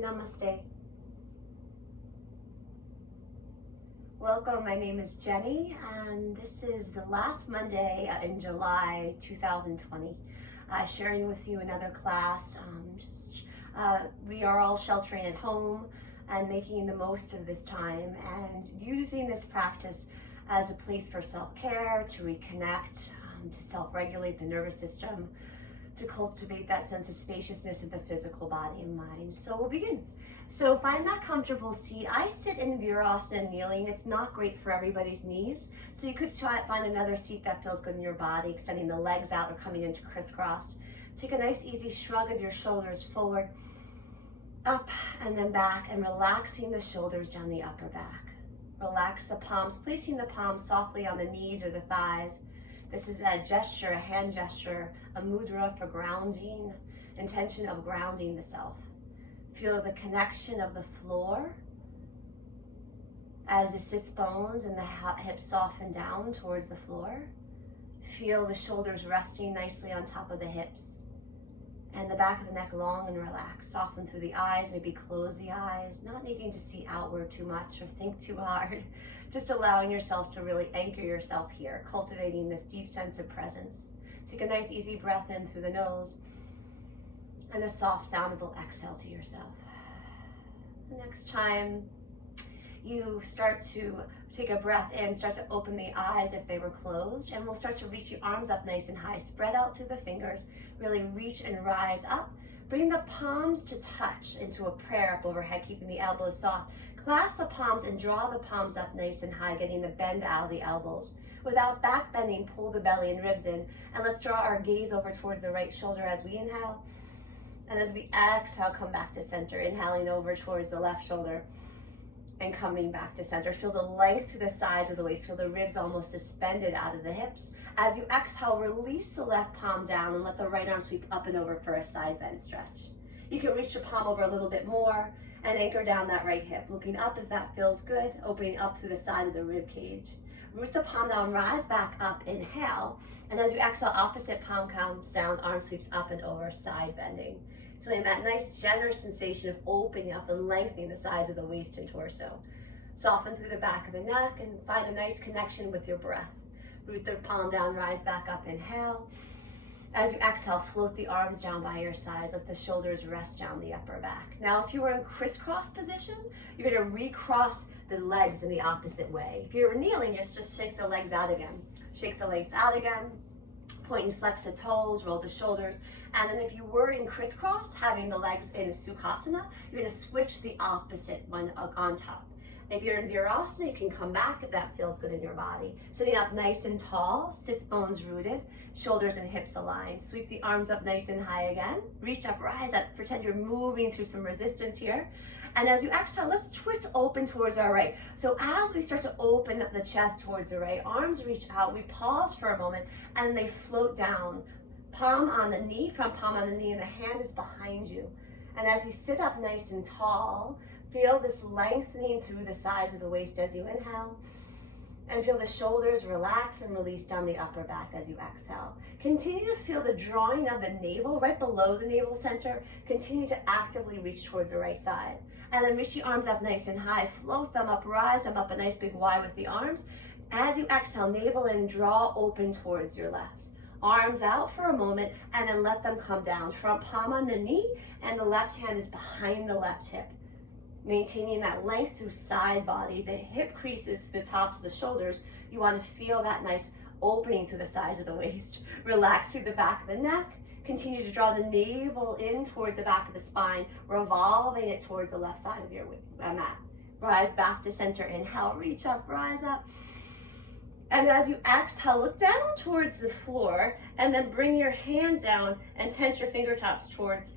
Namaste. Welcome, my name is Jenny, and this is the last Monday in July 2020. Sharing with you another class. We are all sheltering at home and making the most of this time and using this practice as a place for self-care, to reconnect, to self-regulate the nervous system, to cultivate that sense of spaciousness of the physical body and mind. So we'll begin. So find that comfortable seat. I sit in Virasana kneeling. It's not great for everybody's knees. So you could try find another seat that feels good in your body, extending the legs out or coming into crisscross. Take a nice easy shrug of your shoulders forward, up and then back, and relaxing the shoulders down the upper back. Relax the palms, placing the palms softly on the knees or the thighs. This is a gesture, a hand gesture, a mudra for grounding, intention of grounding the self. Feel the connection of the floor as the sits bones and the hips soften down towards the floor. Feel the shoulders resting nicely on top of the hips and the back of the neck long and relaxed. Soften through the eyes, maybe close the eyes, not needing to see outward too much or think too hard. Just allowing yourself to really anchor yourself here, cultivating this deep sense of presence. Take a nice easy breath in through the nose and a soft soundable exhale to yourself. The next time you start to take a breath in, start to open the eyes if they were closed, and we'll start to reach your arms up nice and high. Spread out through the fingers, really reach and rise up. Bring the palms to touch into a prayer up overhead, keeping the elbows soft. Clasp the palms and draw the palms up nice and high, getting the bend out of the elbows. Without back bending, pull the belly and ribs in, and let's draw our gaze over towards the right shoulder as we inhale. And as we exhale, come back to center, inhaling over towards the left shoulder and coming back to center. Feel the length through the sides of the waist. Feel the ribs almost suspended out of the hips. As you exhale, release the left palm down and let the right arm sweep up and over for a side bend stretch. You can reach the palm over a little bit more and anchor down that right hip. Looking up if that feels good, opening up through the side of the rib cage. Root the palm down, rise back up, inhale. And as you exhale, opposite palm comes down, arm sweeps up and over, side bending. Feeling that nice generous sensation of opening up and lengthening the sides of the waist and torso. Soften through the back of the neck and find a nice connection with your breath. Root the palm down, rise back up, inhale. As you exhale, float the arms down by your sides. Let the shoulders rest down the upper back. Now, if you were in crisscross position, you're going to recross the legs in the opposite way. If you're kneeling, just shake the legs out again. Shake the legs out again. Point and flex the toes, roll the shoulders. And then if you were in crisscross, having the legs in a Sukhasana, you're going to switch the opposite one on top. If you're in Virasana, you can come back if that feels good in your body. Sitting up nice and tall, sits bones rooted, shoulders and hips aligned. Sweep the arms up nice and high again. Reach up, rise up, pretend you're moving through some resistance here. And as you exhale, let's twist open towards our right. So as we start to open up the chest towards the right, arms reach out, we pause for a moment, and they float down. Palm on the knee, front palm on the knee, and the hand is behind you. And as you sit up nice and tall, feel this lengthening through the sides of the waist as you inhale. And feel the shoulders relax and release down the upper back as you exhale. Continue to feel the drawing of the navel right below the navel center. Continue to actively reach towards the right side. And then reach the arms up nice and high. Float them up, rise them up a nice big Y with the arms. As you exhale, navel in, draw open towards your left. Arms out for a moment and then let them come down. Front palm on the knee and the left hand is behind the left hip. Maintaining that length through side body, the hip creases to the tops of the shoulders. You want to feel that nice opening through the sides of the waist. Relax through the back of the neck. Continue to draw the navel in towards the back of the spine, revolving it towards the left side of your mat. Rise back to center, inhale, reach up, rise up. And as you exhale, look down towards the floor and then bring your hands down and tense your fingertips towards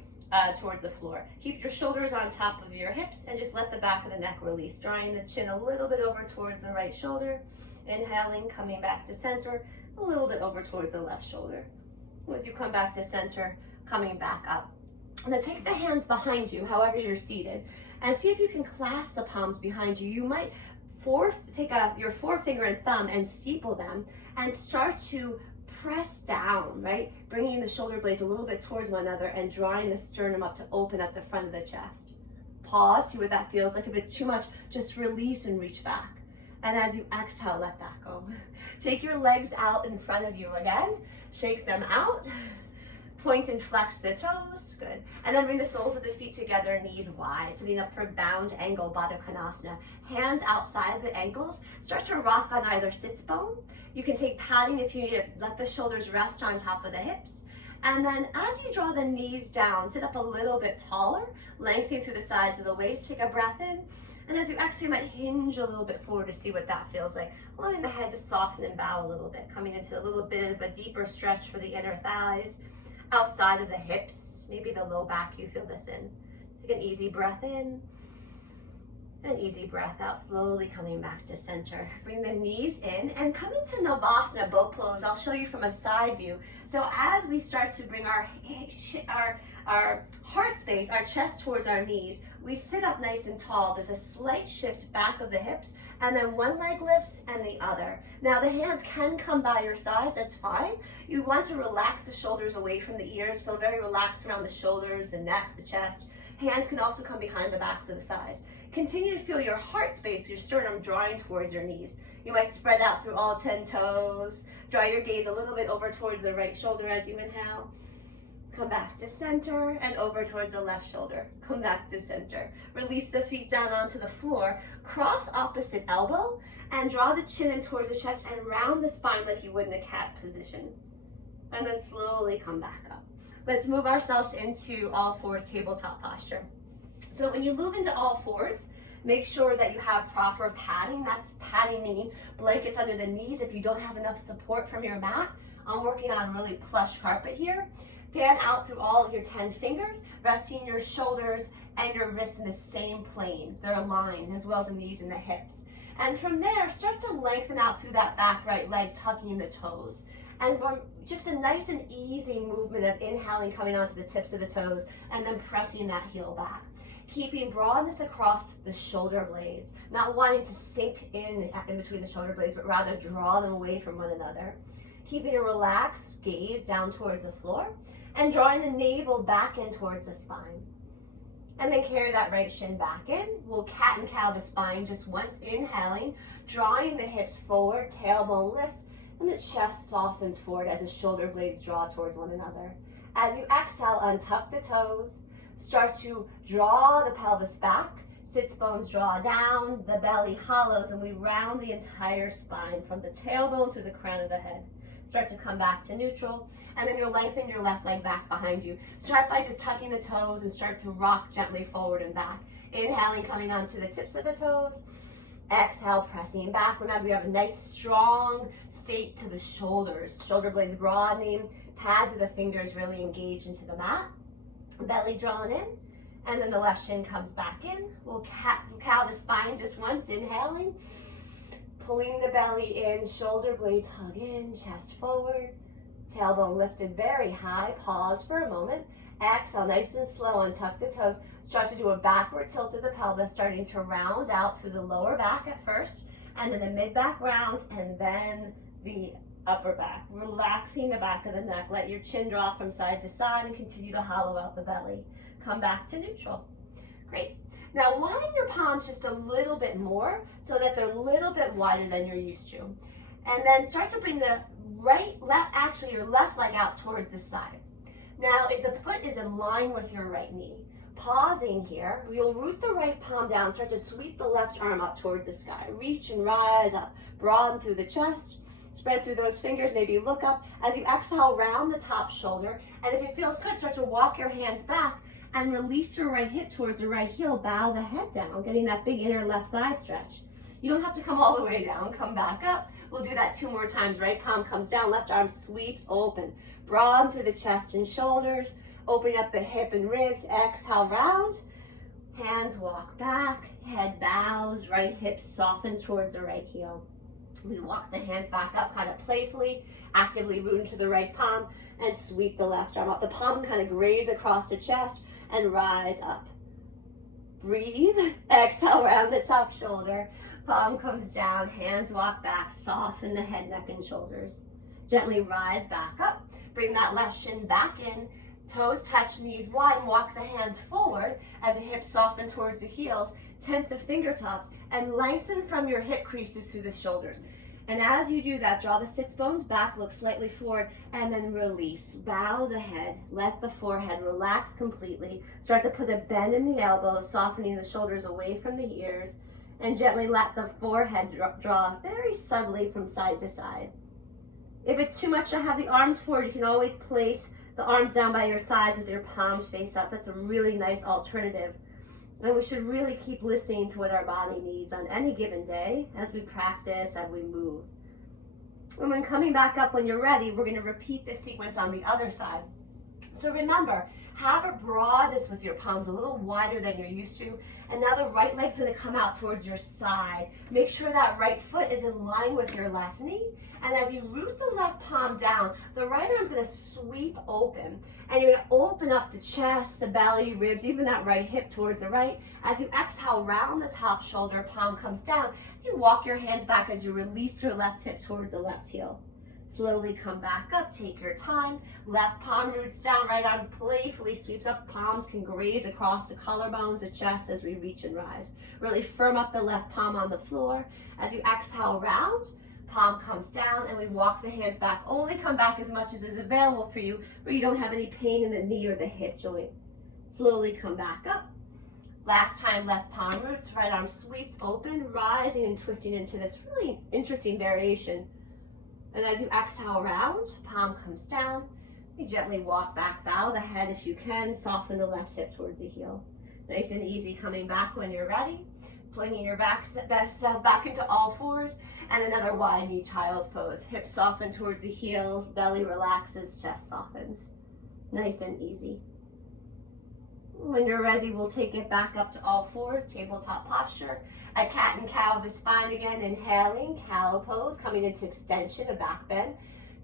the floor. Keep your shoulders on top of your hips and just let the back of the neck release. Drawing the chin a little bit over towards the right shoulder. Inhaling, coming back to center, a little bit over towards the left shoulder. As you come back to center, coming back up. And then take the hands behind you, however you're seated, and see if you can clasp the palms behind you. You might take your forefinger and thumb and steeple them and start to press down, right? Bringing the shoulder blades a little bit towards one another and drawing the sternum up to open up the front of the chest. pause, see what that feels like. If it's too much, just release and reach back. And as you exhale, let that go. Take your legs out in front of you again. Shake them out. Point and flex the toes, good. And then bring the soles of the feet together, knees wide, sitting up for bound angle, Baddha Konasana. Hands outside the ankles. Start to rock on either sits bone. You can take padding if you need it. Let the shoulders rest on top of the hips. And then as you draw the knees down, sit up a little bit taller, lengthen through the sides of the waist, take a breath in. And as you exhale, you might hinge a little bit forward to see what that feels like. Allowing the head to soften and bow a little bit, coming into a little bit of a deeper stretch for the inner thighs. Outside of the hips, maybe the low back, you feel this in. Take an easy breath in, an easy breath out, slowly coming back to center. Bring the knees in and come into Navasana, boat pose. I'll show you from a side view. So as we start to bring our heart space, our chest towards our knees, we sit up nice and tall. There's a slight shift back of the hips, and then one leg lifts and the other. Now the hands can come by your sides, that's fine. You want to relax the shoulders away from the ears, feel very relaxed around the shoulders, the neck, the chest. Hands can also come behind the backs of the thighs. Continue to feel your heart space, your sternum drawing towards your knees. You might spread out through all 10 toes. Draw your gaze a little bit over towards the right shoulder as you inhale. Come back to center and over towards the left shoulder. Come back to center. Release the feet down onto the floor. Cross opposite elbow and draw the chin in towards the chest and round the spine like you would in a cat position. And then slowly come back up. Let's move ourselves into all fours tabletop posture. So when you move into all fours, make sure that you have proper padding. That's padding meaning blankets under the knees if you don't have enough support from your mat. I'm working on really plush carpet here. Fan out through all your 10 fingers, resting your shoulders and your wrists in the same plane. They're aligned, as well as the knees and the hips. And from there, start to lengthen out through that back right leg, tucking in the toes. And just a nice and easy movement of inhaling, coming onto the tips of the toes, and then pressing that heel back. Keeping broadness across the shoulder blades, not wanting to sink in between the shoulder blades, but rather draw them away from one another. Keeping a relaxed gaze down towards the floor, and drawing the navel back in towards the spine. And then carry that right shin back in. We'll cat and cow the spine just once, inhaling, drawing the hips forward, tailbone lifts, and the chest softens forward as the shoulder blades draw towards one another. As you exhale, untuck the toes, start to draw the pelvis back, sits bones draw down, the belly hollows, and we round the entire spine from the tailbone to the crown of the head. Start to come back to neutral, and then you'll lengthen your left leg back behind you. Start by just tucking the toes and start to rock gently forward and back. Inhaling, coming onto the tips of the toes. Exhale, pressing back. Remember, you have a nice strong state to the shoulders. Shoulder blades broadening, pads of the fingers really engaged into the mat. Belly drawn in, and then the left shin comes back in. We'll cow the spine just once, inhaling. Pulling the belly in, shoulder blades hug in, chest forward, tailbone lifted very high. Pause for a moment. Exhale, nice and slow, untuck the toes. Start to do a backward tilt of the pelvis, starting to round out through the lower back at first, and then the mid-back rounds, and then the upper back. Relaxing the back of the neck. Let your chin drop from side to side and continue to hollow out the belly. Come back to neutral. Great. Now widen your palms just a little bit more so that they're a little bit wider than you're used to. And then start to bring the your left leg out towards the side. Now if the foot is in line with your right knee, pausing here, you'll root the right palm down, start to sweep the left arm up towards the sky. Reach and rise up, broaden through the chest, spread through those fingers, maybe look up. As you exhale, round the top shoulder, and if it feels good, start to walk your hands back and release your right hip towards the right heel, bow the head down, getting that big inner left thigh stretch. You don't have to come all the way down, come back up. We'll do that 2 more times. Right palm comes down, left arm sweeps open. Broaden through the chest and shoulders, opening up the hip and ribs. Exhale, round. Hands walk back, head bows, right hip softens towards the right heel. We walk the hands back up kind of playfully, actively root into the right palm, and sweep the left arm up. The palm kind of graze across the chest and rise up. Breathe, exhale, round the top shoulder. Palm comes down, hands walk back, soften the head, neck, and shoulders. Gently rise back up. Bring that left shin back in. Toes touch, knees widen, walk the hands forward as the hips soften towards the heels, tent the fingertips, and lengthen from your hip creases through the shoulders. And as you do that, draw the sits bones back, look slightly forward, and then release. Bow the head, let the forehead relax completely. Start to put a bend in the elbows, softening the shoulders away from the ears, and gently let the forehead draw very subtly from side to side. If it's too much to have the arms forward, you can always place the arms down by your sides with your palms face up. That's a really nice alternative. And we should really keep listening to what our body needs on any given day as we practice, as we move. And when coming back up when you're ready, we're going to repeat this sequence on the other side. So remember, have a broadness with your palms, a little wider than you're used to. And now the right leg's going to come out towards your side. Make sure that right foot is in line with your left knee. And as you root the left palm down, the right arm's going to sweep open. And you're going to open up the chest, the belly, ribs, even that right hip towards the right. As you exhale, round the top shoulder, palm comes down. You walk your hands back as you release your left hip towards the left heel. Slowly come back up, take your time. Left palm roots down, right arm playfully sweeps up. Palms can graze across the collarbones, the chest as we reach and rise. Really firm up the left palm on the floor. As you exhale, round, palm comes down, and we walk the hands back. Only come back as much as is available for you, where you don't have any pain in the knee or the hip joint. Slowly come back up. Last time, left palm roots, right arm sweeps open, rising and twisting into this really interesting variation. And as you exhale round, palm comes down. You gently walk back, bow the head if you can, soften the left hip towards the heel. Nice and easy coming back when you're ready. Bringing your best self back into all fours. And another wide knee child's pose. Hips soften towards the heels, belly relaxes, chest softens. Nice and easy. When you're ready, we'll take it back up to all fours, tabletop posture. A cat and cow, the spine again, inhaling, cow pose, coming into extension, a back bend.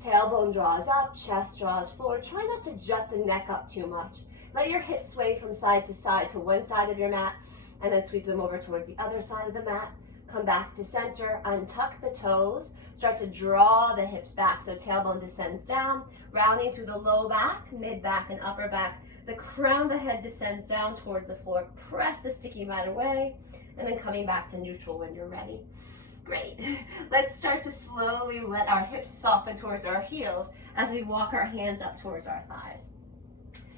Tailbone draws up, chest draws forward. Try not to jut the neck up too much. Let your hips sway from side to one side of your mat, and then sweep them over towards the other side of the mat. Come back to center, untuck the toes, start to draw the hips back, so tailbone descends down, rounding through the low back, mid back, and upper back. The crown of the head descends down towards the floor. Press the sticky mat away, and then coming back to neutral when you're ready. Great. Let's start to slowly let our hips soften towards our heels as we walk our hands up towards our thighs.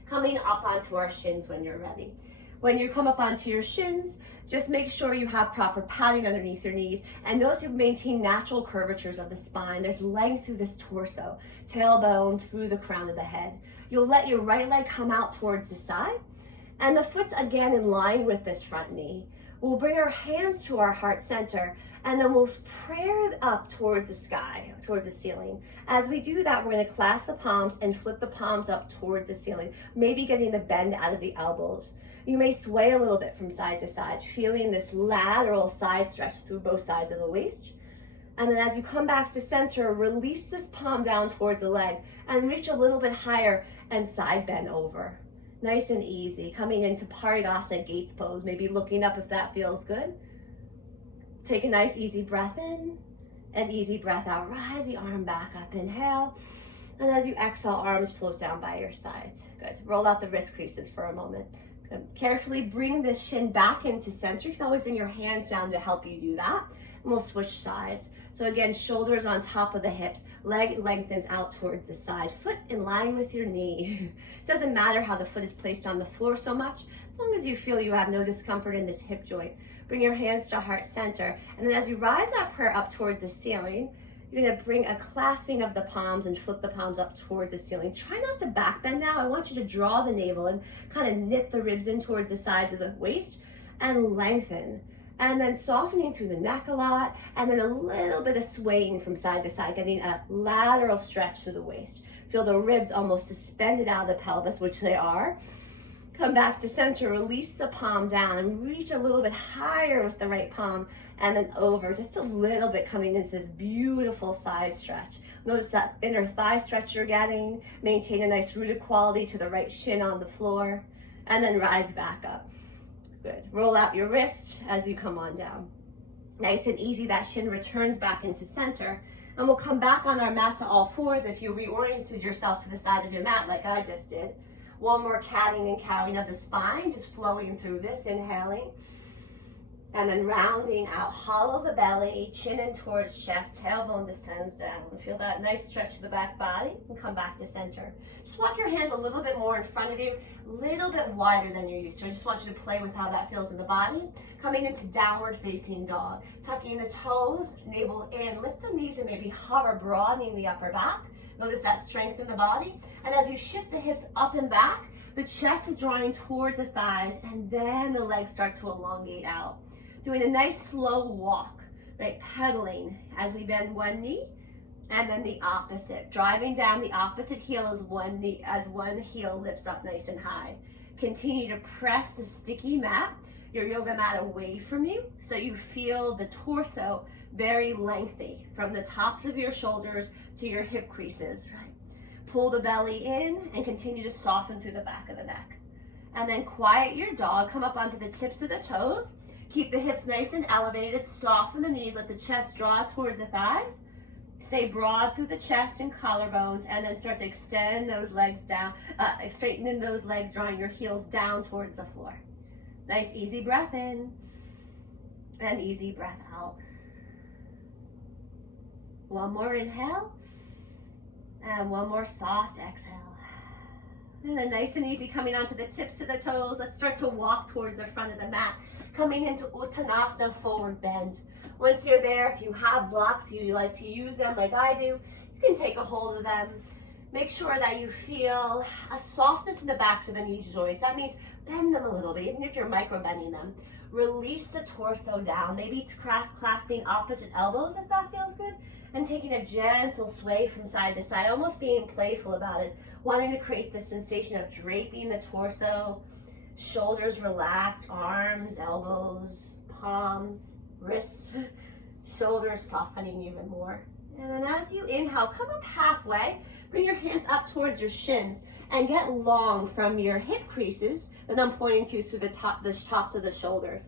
Coming up onto our shins when you're ready. When you come up onto your shins, just make sure you have proper padding underneath your knees, and those who maintain natural curvatures of the spine. There's length through this torso, tailbone through the crown of the head. You'll let your right leg come out towards the side, and the foot's again in line with this front knee. We'll bring our hands to our heart center, and then we'll prayer up towards the sky, towards the ceiling. As we do that, we're going to clasp the palms and flip the palms up towards the ceiling, maybe getting the bend out of the elbows. You may sway a little bit from side to side, feeling this lateral side stretch through both sides of the waist. And then as you come back to center, release this palm down towards the leg and reach a little bit higher and side bend over. Nice and easy. Coming into Parigasana Gates pose, maybe looking up if that feels good. Take a nice easy breath in and easy breath out. Rise the arm back up, inhale. And as you exhale, arms float down by your sides. Good. Roll out the wrist creases for a moment. Carefully bring the shin back into center. You can always bring your hands down to help you do that. And we'll switch sides. So again, shoulders on top of the hips, leg lengthens out towards the side, foot in line with your knee. It doesn't matter how the foot is placed on the floor so much, as long as you feel you have no discomfort in this hip joint. Bring your hands to heart center. And then as you rise that prayer up towards the ceiling, you're gonna bring a clasping of the palms and flip the palms up towards the ceiling. Try not to back bend now. I want you to draw the navel and kind of knit the ribs in towards the sides of the waist and lengthen. And then softening through the neck a lot, and then a little bit of swaying from side to side, getting a lateral stretch through the waist. Feel the ribs almost suspended out of the pelvis, which they are. Come back to center, release the palm down, and reach a little bit higher with the right palm, and then over, just a little bit coming into this beautiful side stretch. Notice that inner thigh stretch you're getting. Maintain a nice rooted quality to the right shin on the floor, and then rise back up. Good. Roll out your wrist as you come on down. Nice and easy, that shin returns back into center. And we'll come back on our mat to all fours if you reoriented yourself to the side of your mat like I just did. One more catting and cowing of the spine, just flowing through this, inhaling. And then rounding out, hollow the belly, chin in towards chest, tailbone descends down. Feel that nice stretch of the back body and come back to center. Just walk your hands a little bit more in front of you, a little bit wider than you're used to. I just want you to play with how that feels in the body. Coming into downward facing dog. Tucking the toes, navel in, lift the knees and maybe hover, broadening the upper back. Notice that strength in the body. And as you shift the hips up and back, the chest is drawing towards the thighs and then the legs start to elongate out. Doing a nice slow walk, right? Pedaling as we bend one knee and then the opposite. Driving down the opposite heel as one knee, as one heel lifts up nice and high. Continue to press the sticky mat, your yoga mat, away from you so you feel the torso very lengthy from the tops of your shoulders to your hip creases, right? Pull the belly in and continue to soften through the back of the neck. And then quiet your dog, come up onto the tips of the toes. Keep the hips nice and elevated, soften the knees, let the chest draw towards the thighs. Stay broad through the chest and collarbones, and then start to extend those legs down, straighten in those legs, drawing your heels down towards the floor. Nice easy breath in, and easy breath out. One more inhale, and one more soft exhale. And then nice and easy coming onto the tips of the toes. Let's start to walk towards the front of the mat. Coming into Uttanasana, forward bend. Once you're there, if you have blocks, you like to use them like I do, you can take a hold of them. Make sure that you feel a softness in the backs of the knee joints. That means bend them a little bit, even if you're micro bending them. Release the torso down. Maybe it's clasping opposite elbows if that feels good. And taking a gentle sway from side to side, almost being playful about it. Wanting to create this sensation of draping the torso, shoulders relaxed, arms, elbows, palms, wrists, shoulders softening even more. And then as you inhale, come up halfway, bring your hands up towards your shins and get long from your hip creases that I'm pointing to through the tops of the shoulders.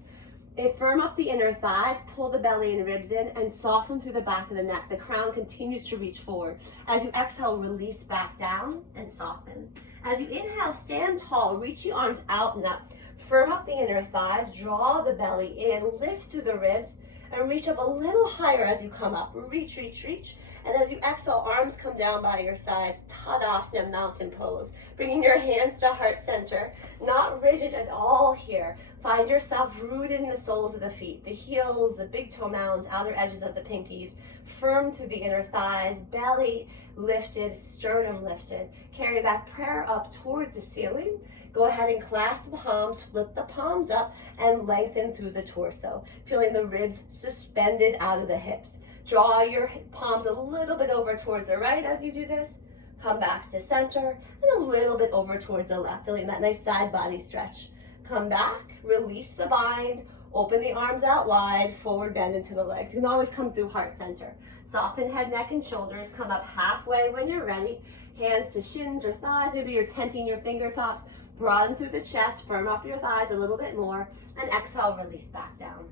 Firm up the inner thighs, pull the belly and ribs in, and soften through the back of the neck. The crown continues to reach forward. As you exhale, release back down and soften. As you inhale, stand tall, reach your arms out and up. Firm up the inner thighs, draw the belly in, lift through the ribs, and reach up a little higher as you come up. Reach, reach, reach. And as you exhale, arms come down by your sides. Tadasana, mountain pose. Bringing your hands to heart center. Not rigid at all here. Find yourself rooted in the soles of the feet, the heels, the big toe mounds, outer edges of the pinkies. Firm through the inner thighs, belly lifted, sternum lifted. Carry that prayer up towards the ceiling. Go ahead and clasp the palms, flip the palms up, and lengthen through the torso. Feeling the ribs suspended out of the hips. Draw your palms a little bit over towards the right as you do this. Come back to center, and a little bit over towards the left. Feeling that nice side body stretch. Come back, release the bind, open the arms out wide, forward bend into the legs. You can always come through heart center. Soften head, neck, and shoulders. Come up halfway when you're ready. Hands to shins or thighs. Maybe you're tenting your fingertips. Broaden through the chest, firm up your thighs a little bit more, and exhale, release back down.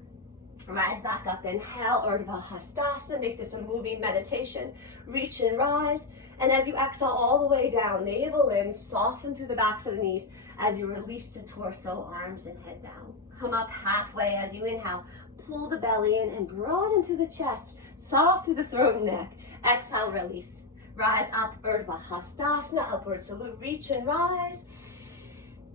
Rise back up, inhale, Urdhva Hastasana. Make this a moving meditation. Reach and rise. And as you exhale all the way down, navel in, soften through the backs of the knees as you release the torso, arms, and head down. Come up halfway as you inhale. Pull the belly in and broaden through the chest, soft through the throat and neck. Exhale, release. Rise up, Urdhva Hastasana, upward salute, reach and rise.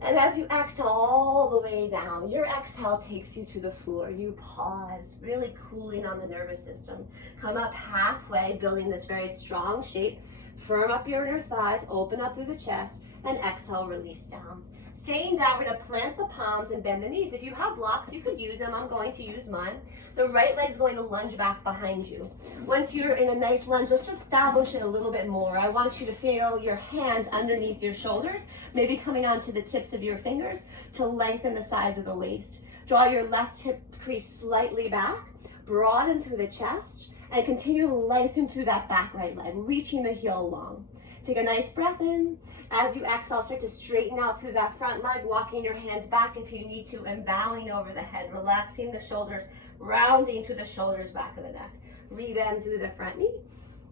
And as you exhale all the way down, your exhale takes you to the floor. You pause, really cooling on the nervous system. Come up halfway, building this very strong shape. Firm up your inner thighs, open up through the chest, and exhale, release down. Staying down, we're gonna plant the palms and bend the knees. If you have blocks, you could use them. I'm going to use mine. The right leg's going to lunge back behind you. Once you're in a nice lunge, let's just establish it a little bit more. I want you to feel your hands underneath your shoulders, maybe coming onto the tips of your fingers to lengthen the size of the waist. Draw your left hip crease slightly back, broaden through the chest, and continue to lengthen through that back right leg, reaching the heel long. Take a nice breath in. As you exhale, start to straighten out through that front leg, walking your hands back if you need to, and bowing over the head, relaxing the shoulders, rounding through the shoulders, back of the neck. Rebend through the front knee.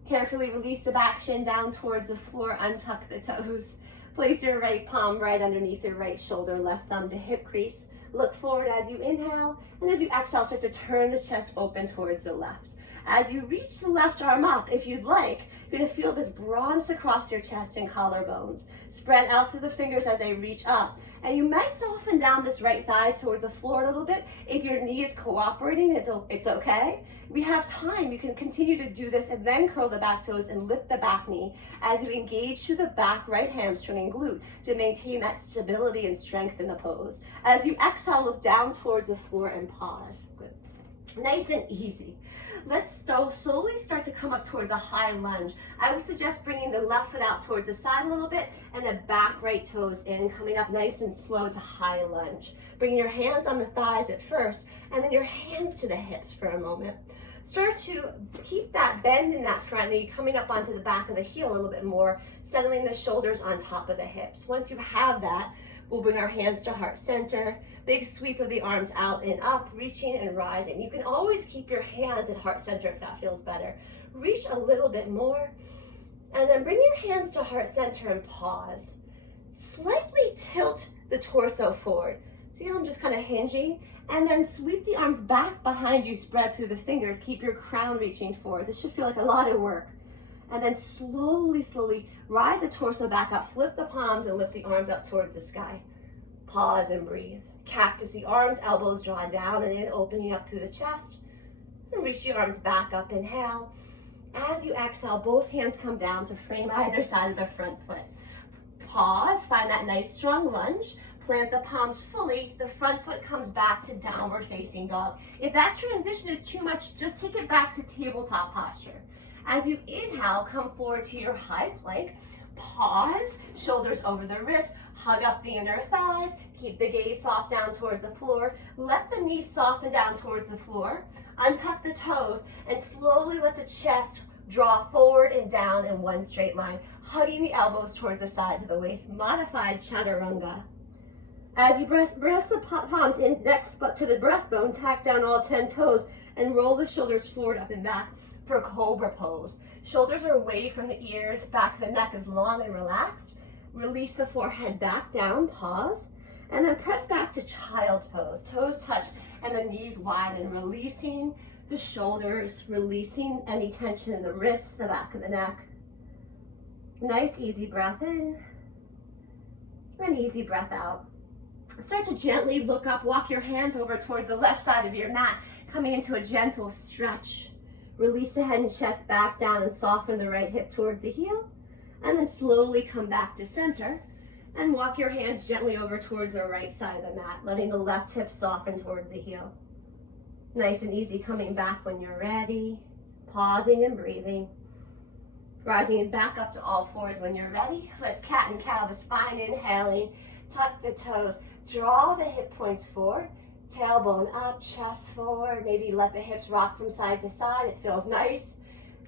Carefully release the back shin down towards the floor, untuck the toes. Place your right palm right underneath your right shoulder, left thumb to hip crease. Look forward as you inhale, and as you exhale, start to turn the chest open towards the left. As you reach the left arm up, if you'd like, you're gonna feel this bronze across your chest and collarbones. Spread out through the fingers as they reach up. And you might soften down this right thigh towards the floor a little bit. If your knee is cooperating, it's okay. We have time. You can continue to do this and then curl the back toes and lift the back knee as you engage through the back right hamstring and glute to maintain that stability and strength in the pose. As you exhale, look down towards the floor and pause. Good. Nice and easy. Let's slowly start to come up towards a high lunge. I would suggest bringing the left foot out towards the side a little bit and the back right toes in, coming up nice and slow to high lunge. Bring your hands on the thighs at first and then your hands to the hips for a moment. Start to keep that bend in that front knee coming up onto the back of the heel a little bit more, settling the shoulders on top of the hips. Once you have that, we'll bring our hands to heart center. Big sweep of the arms out and up, reaching and rising. You can always keep your hands at heart center if that feels better. Reach a little bit more, and then bring your hands to heart center and pause. Slightly tilt the torso forward. See how I'm just kind of hinging? And then sweep the arms back behind you, spread through the fingers. Keep your crown reaching forward. This should feel like a lot of work. And then slowly, slowly rise the torso back up. Flip the palms and lift the arms up towards the sky. Pause and breathe. Cactus the arms, elbows draw down and in, opening up through the chest. And reach your arms back up, inhale. As you exhale, both hands come down to frame either side of the front foot. Pause, find that nice strong lunge. Plant the palms fully. The front foot comes back to downward facing dog. If that transition is too much, just take it back to tabletop posture. As you inhale, come forward to your high plank. Pause, shoulders over the wrist, hug up the inner thighs, keep the gaze soft down towards the floor. Let the knees soften down towards the floor. Untuck the toes and slowly let the chest draw forward and down in one straight line, hugging the elbows towards the sides of the waist. Modified chaturanga. As you press the palms index to the breastbone, tack down all 10 toes and roll the shoulders forward, up and back for cobra pose. Shoulders are away from the ears, back of the neck is long and relaxed. Release the forehead back down, pause, and then press back to child's pose. Toes touch and the knees widen, releasing the shoulders, releasing any tension in the wrists, the back of the neck. Nice easy breath in, and easy breath out. Start to gently look up, walk your hands over towards the left side of your mat, coming into a gentle stretch. Release the head and chest back down and soften the right hip towards the heel. And then slowly come back to center and walk your hands gently over towards the right side of the mat, letting the left hip soften towards the heel. Nice and easy coming back when you're ready. Pausing and breathing. Rising back up to all fours when you're ready. Let's cat and cow the spine, inhaling. Tuck the toes. Draw the hip points forward. Tailbone up, chest forward. Maybe let the hips rock from side to side. It feels nice.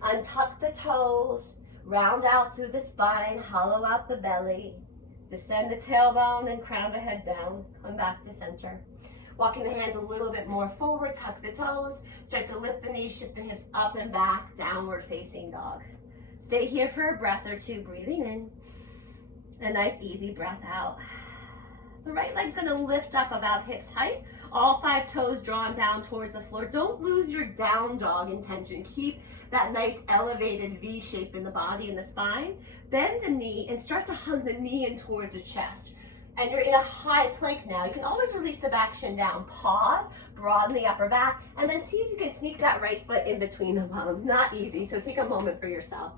Untuck the toes. Round out through the spine. Hollow out the belly. Descend the tailbone and crown the head down. Come back to center. Walking the hands a little bit more forward. Tuck the toes. Start to lift the knees. Shift the hips up and back. Downward facing dog. Stay here for a breath or two. Breathing in. A nice easy breath out. The right leg's going to lift up about hips height. All 5 toes drawn down towards the floor. Don't lose your down dog intention. Keep that nice elevated V shape in the body and the spine. Bend the knee and start to hug the knee in towards the chest. And you're in a high plank now. You can always release the back shin down. Pause, broaden the upper back, and then see if you can sneak that right foot in between the palms. Not easy, so take a moment for yourself.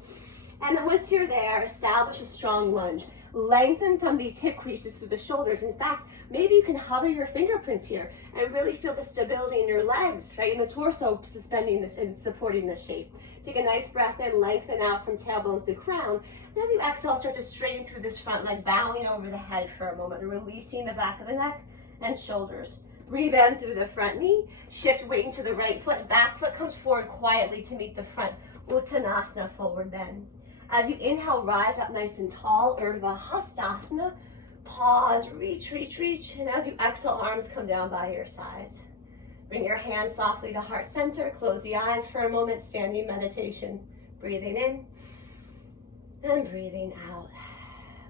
And then once you're there, establish a strong lunge. Lengthen from these hip creases through the shoulders. In fact, maybe you can hover your fingerprints here and really feel the stability in your legs, right? In the torso, suspending this and supporting this shape. Take a nice breath in, lengthen out from tailbone through crown. And as you exhale, start to straighten through this front leg, bowing over the head for a moment, releasing the back of the neck and shoulders. Rebend through the front knee, shift weight into the right foot, back foot comes forward quietly to meet the front. Uttanasana, forward bend. As you inhale, rise up nice and tall, Urdhva Hastasana. Pause, reach, reach, reach. And as you exhale, arms come down by your sides. Bring your hands softly to heart center. Close the eyes for a moment, standing meditation. Breathing in and breathing out.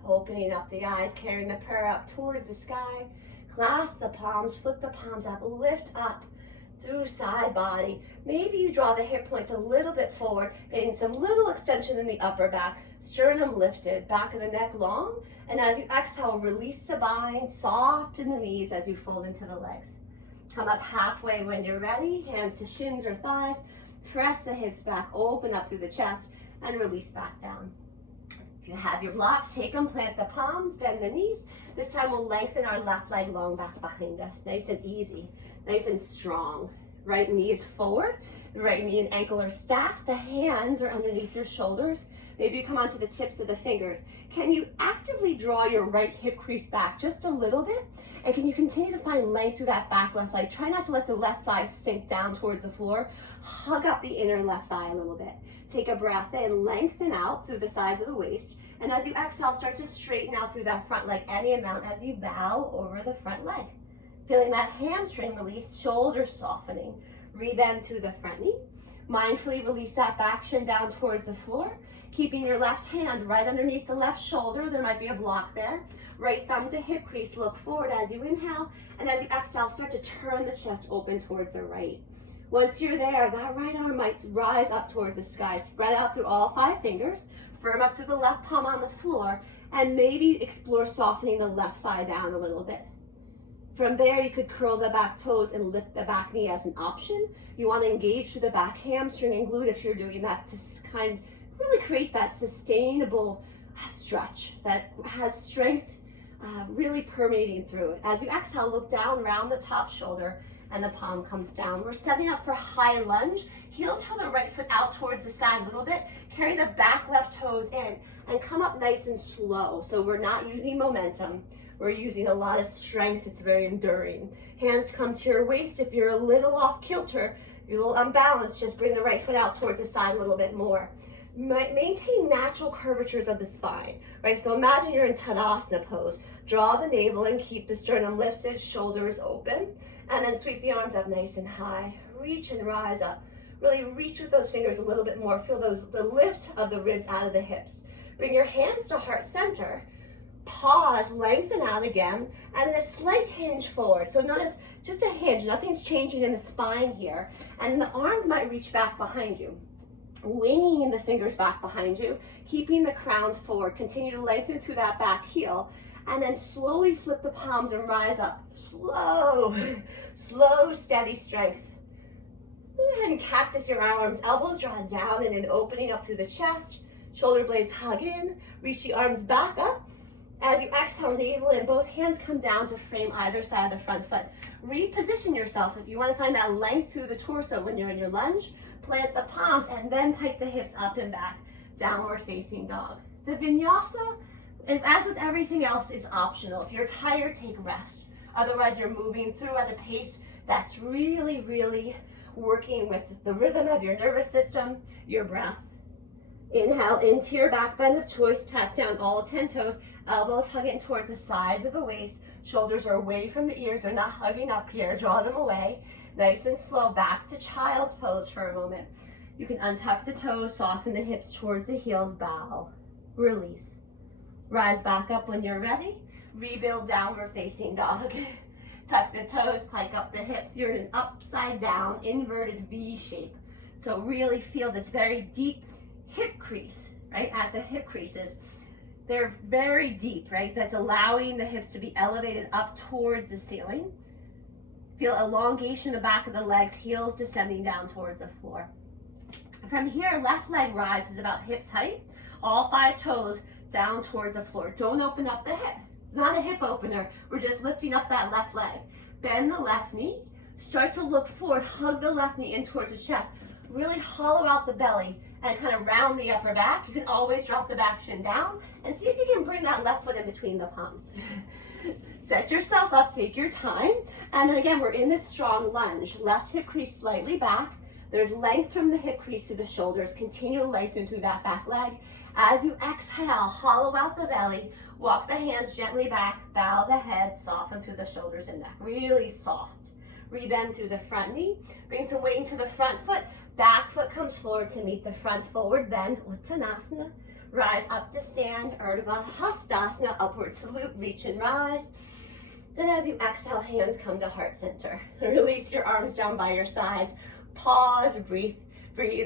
Opening up the eyes, carrying the prayer up towards the sky. Clasp the palms, flip the palms up, lift up through side body. Maybe you draw the hip points a little bit forward, getting some little extension in the upper back. Sternum lifted, back of the neck long. And as you exhale, release the bind, soften the knees as you fold into the legs. Come up halfway when you're ready, hands to shins or thighs. Press the hips back, open up through the chest, and release back down. If you have your blocks, take them, plant the palms, bend the knees. This time we'll lengthen our left leg long back behind us. Nice and easy, nice and strong. Right knee is forward, right knee and ankle are stacked. The hands are underneath your shoulders. Maybe you come onto the tips of the fingers. Can you actively draw your right hip crease back just a little bit? And can you continue to find length through that back left leg? Try not to let the left thigh sink down towards the floor. Hug up the inner left thigh a little bit. Take a breath in, lengthen out through the sides of the waist. And as you exhale, start to straighten out through that front leg any amount as you bow over the front leg. Feeling that hamstring release, shoulders softening. Rebend through the front knee. Mindfully release that back shin down towards the floor. Keeping your left hand right underneath the left shoulder. There might be a block there. Right thumb to hip crease, look forward as you inhale. And as you exhale, start to turn the chest open towards the right. Once you're there, that right arm might rise up towards the sky. Spread out through all 5 fingers. Firm up through the left palm on the floor. And maybe explore softening the left thigh down a little bit. From there, you could curl the back toes and lift the back knee as an option. You want to engage through the back hamstring and glute if you're doing that to really create that sustainable stretch that has strength really permeating through it. As you exhale, look down, round the top shoulder, and the palm comes down. We're setting up for high lunge. Heel toe the right foot out towards the side a little bit. Carry the back left toes in and come up nice and slow. So we're not using momentum. We're using a lot of strength. It's very enduring. Hands come to your waist. If you're a little off kilter, you're a little unbalanced, just bring the right foot out towards the side a little bit more. Maintain natural curvatures of the spine, right? So imagine you're in Tadasana pose. Draw the navel and keep the sternum lifted, shoulders open, and then sweep the arms up nice and high. Reach and rise up. Really reach with those fingers a little bit more. Feel the lift of the ribs out of the hips. Bring your hands to heart center. Pause, lengthen out again, and then a slight hinge forward. So notice just a hinge, nothing's changing in the spine here. And the arms might reach back behind you. Winging the fingers back behind you, keeping the crown forward. Continue to lengthen through that back heel, and then slowly flip the palms and rise up. Slow, steady strength. Go ahead and cactus your arms, elbows drawn down and then opening up through the chest. Shoulder blades hug in, reach the arms back up. As you exhale, navel in, both hands come down to frame either side of the front foot. Reposition yourself if you want to find that length through the torso when you're in your lunge. Plant the palms and then pike the hips up and back, downward facing dog. The vinyasa, and as with everything else, is optional. If you're tired, take rest. Otherwise, you're moving through at a pace that's really, really working with the rhythm of your nervous system, your breath. Inhale into your back bend of choice, tap down all 10 toes, elbows hugging towards the sides of the waist, shoulders are away from the ears, they're not hugging up here, draw them away. Nice and slow, back to child's pose for a moment. You can untuck the toes, soften the hips towards the heels, bow, release. Rise back up when you're ready. Rebuild downward facing dog. Tuck the toes, pike up the hips. You're in an upside down, inverted V shape. So really feel this very deep hip crease, right? At the hip creases. They're very deep, right? That's allowing the hips to be elevated up towards the ceiling. Feel elongation in the back of the legs, heels descending down towards the floor. From here, left leg rises about hips height. All 5 toes down towards the floor. Don't open up the hip. It's not a hip opener. We're just lifting up that left leg. Bend the left knee. Start to look forward. Hug the left knee in towards the chest. Really hollow out the belly and kind of round the upper back. You can always drop the back shin down and see if you can bring that left foot in between the palms. Set yourself up, take your time. And then again, we're in this strong lunge. Left hip crease slightly back. There's length from the hip crease through the shoulders. Continue to lengthen through that back leg. As you exhale, hollow out the belly. Walk the hands gently back. Bow the head, soften through the shoulders and neck. Really soft. Rebend through the front knee. Bring some weight into the front foot. Back foot comes forward to meet the front, forward bend, Uttanasana. Rise up to stand, Urdhva Hastasana, upward salute, reach and rise. And as you exhale, hands come to heart center. Release your arms down by your sides. Pause, breathe,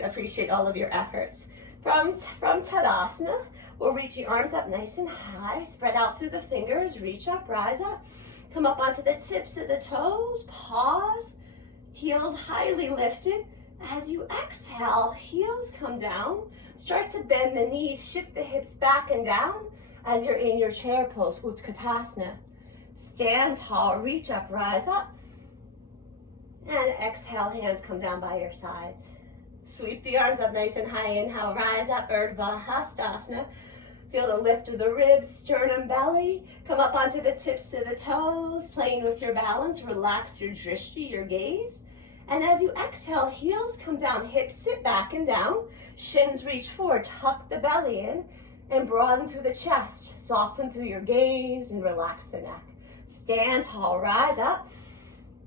appreciate all of your efforts. From Tadasana, we'll reach your arms up nice and high, spread out through the fingers, reach up, rise up, come up onto the tips of the toes, pause, heels highly lifted. As you exhale, heels come down, start to bend the knees, shift the hips back and down as you're in your chair pose, Utkatasana. Stand tall, reach up, rise up, and exhale, hands come down by your sides. Sweep the arms up nice and high, inhale, rise up, Urdhva Hastasana. Feel the lift of the ribs, sternum, belly. Come up onto the tips of the toes, playing with your balance. Relax your drishti, your gaze. And as you exhale, heels come down, hips sit back and down. Shins reach forward, tuck the belly in, and broaden through the chest. Soften through your gaze and relax the neck. Stand tall, rise up.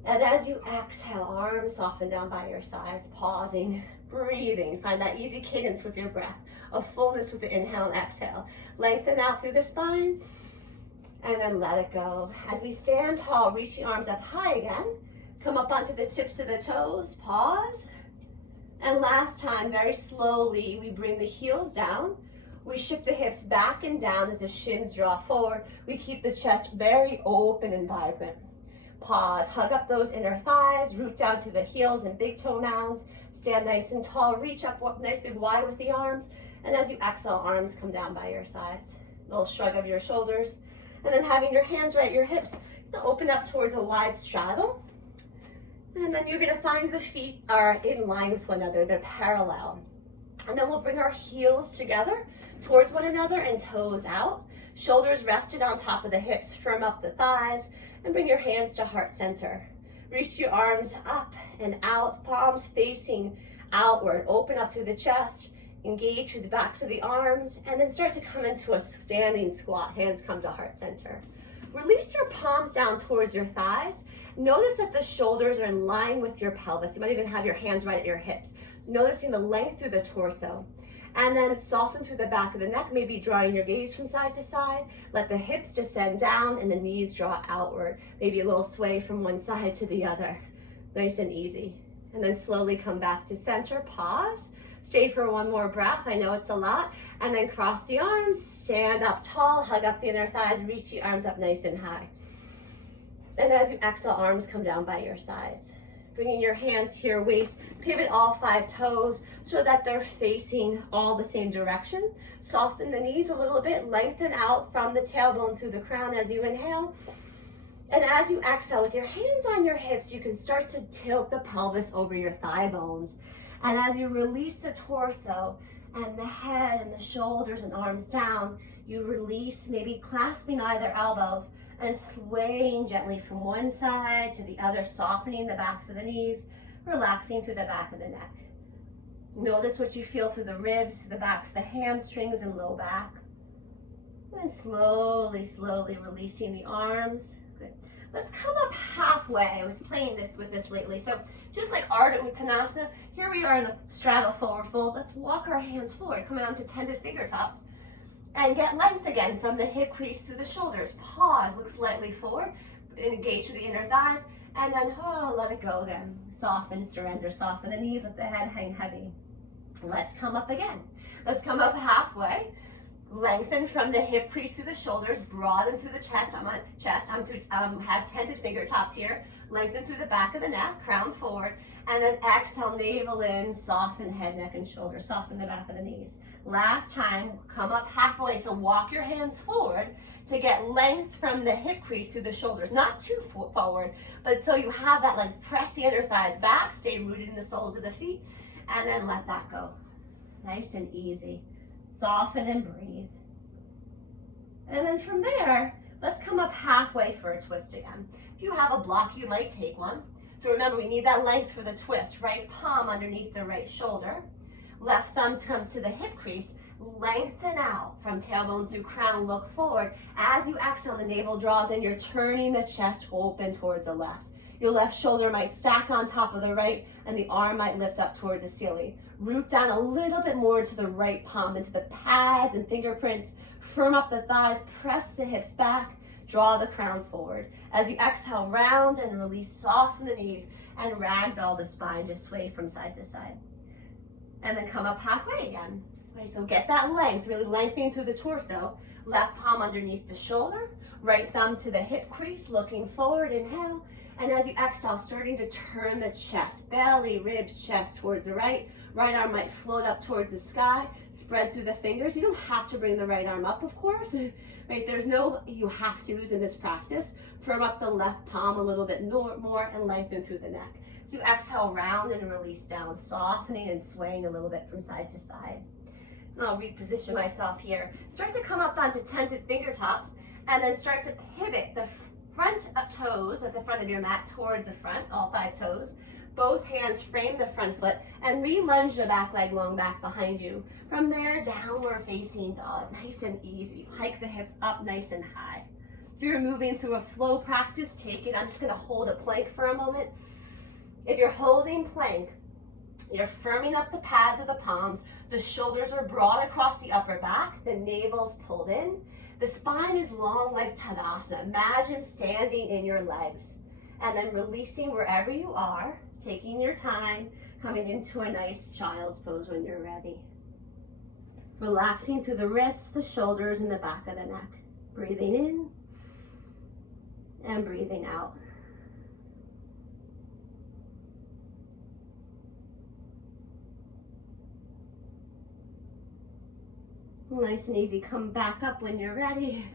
And as you exhale, arms soften down by your sides, pausing, breathing. Find that easy cadence with your breath, a fullness with the inhale and exhale. Lengthen out through the spine, and then let it go. As we stand tall, reach the arms up high again. Come up onto the tips of the toes, pause. And last time, very slowly, we bring the heels down. We shift the hips back and down as the shins draw forward. We keep the chest very open and vibrant. Pause, hug up those inner thighs, root down to the heels and big toe mounds. Stand nice and tall, reach up nice big wide with the arms. And as you exhale, arms come down by your sides. Little shrug of your shoulders. And then having your hands right at your hips, open up towards a wide straddle. And then you're gonna find the feet are in line with one another, they're parallel. And then we'll bring our heels together towards one another and toes out. Shoulders rested on top of the hips, firm up the thighs, and bring your hands to heart center. Reach your arms up and out, palms facing outward. Open up through the chest, engage through the backs of the arms, and then start to come into a standing squat. Hands come to heart center. Release your palms down towards your thighs. Notice that the shoulders are in line with your pelvis. You might even have your hands right at your hips. Noticing the length through the torso. And then soften through the back of the neck, maybe drawing your gaze from side to side. Let the hips descend down and the knees draw outward. Maybe a little sway from one side to the other. Nice and easy. And then slowly come back to center, pause. Stay for one more breath, I know it's a lot. And then cross the arms, stand up tall, hug up the inner thighs, reach the arms up nice and high. And as you exhale, arms come down by your sides. Bringing your hands to your waist, pivot all 5 toes so that they're facing all the same direction. Soften the knees a little bit, lengthen out from the tailbone through the crown as you inhale. And as you exhale, with your hands on your hips, you can start to tilt the pelvis over your thigh bones. And as you release the torso and the head and the shoulders and arms down, you release, maybe clasping either elbows and swaying gently from one side to the other, softening the backs of the knees, relaxing through the back of the neck. Notice what you feel through the ribs, through the backs of the hamstrings and low back. And slowly, slowly releasing the arms. Good. Let's come up halfway. I was playing with this lately. So just like Ardha Uttanasana, here we are in the straddle forward fold. Let's walk our hands forward, coming onto tented finger tops. And get length again from the hip crease through the shoulders. Pause, look slightly forward, engage through the inner thighs, and then let it go again. Soften, surrender, soften the knees, let the head hang heavy. Let's come up again. Let's come up halfway. Lengthen from the hip crease through the shoulders, broaden through the chest. I'm on chest. Have tented fingertops here. Lengthen through the back of the neck, crown forward, and then exhale, navel in, soften head, neck, and shoulders. Soften the back of the knees. Last time, come up halfway. So walk your hands forward to get length from the hip crease through the shoulders. Not too forward, but so you have that length. Press the inner thighs back, stay rooted in the soles of the feet, and then let that go. Nice and easy. Soften and breathe. And then from there, let's come up halfway for a twist again. If you have a block, you might take one. So remember, we need that length for the twist. Right palm underneath the right shoulder. Left thumb comes to the hip crease. Lengthen out from tailbone through crown, look forward. As you exhale, the navel draws in. You're turning the chest open towards the left. Your left shoulder might stack on top of the right, and the arm might lift up towards the ceiling. Root down a little bit more into the right palm, into the pads and fingerprints. Firm up the thighs, press the hips back, draw the crown forward. As you exhale, round and release, soften the knees, and ragdoll the spine, just sway from side to side. And then come up halfway again. Right, so get that length, really lengthening through the torso. Left palm underneath the shoulder, right thumb to the hip crease, looking forward, inhale. And as you exhale, starting to turn the chest, belly, ribs, chest towards the right. Right arm might float up towards the sky, spread through the fingers. You don't have to bring the right arm up, of course. Right, there's no you have to's in this practice. Firm up the left palm a little bit more and lengthen through the neck. So exhale, round and release down, softening and swaying a little bit from side to side. And I'll reposition myself here. Start to come up onto tented fingertips and then start to pivot the front toes at the front of your mat towards the front, all 5 toes. Both hands frame the front foot and re-lunge the back leg long back behind you. From there, downward facing dog, nice and easy. Hike the hips up nice and high. If you're moving through a flow practice, take it. I'm just gonna hold a plank for a moment. If you're holding plank, you're firming up the pads of the palms. The shoulders are broad across the upper back. The navel's pulled in. The spine is long like Tadasana. Imagine standing in your legs and then releasing wherever you are, taking your time, coming into a nice child's pose when you're ready. Relaxing through the wrists, the shoulders, and the back of the neck. Breathing in and breathing out. Nice and easy. Come back up when you're ready.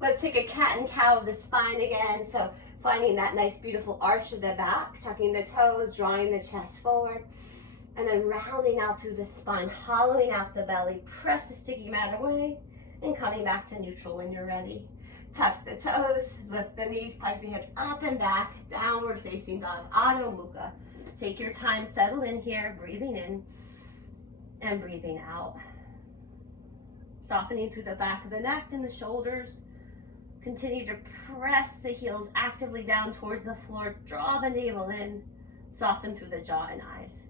Let's take a cat and cow of the spine again. So finding that nice, beautiful arch of the back, tucking the toes, drawing the chest forward, and then rounding out through the spine, hollowing out the belly. Press the sticky mat away and coming back to neutral when you're ready. Tuck the toes, lift the knees, pike the hips up and back, downward facing dog, Adho Mukha. Take your time, settle in here, breathing in and breathing out. Softening through the back of the neck and the shoulders. Continue to press the heels actively down towards the floor. Draw the navel in. Soften through the jaw and eyes.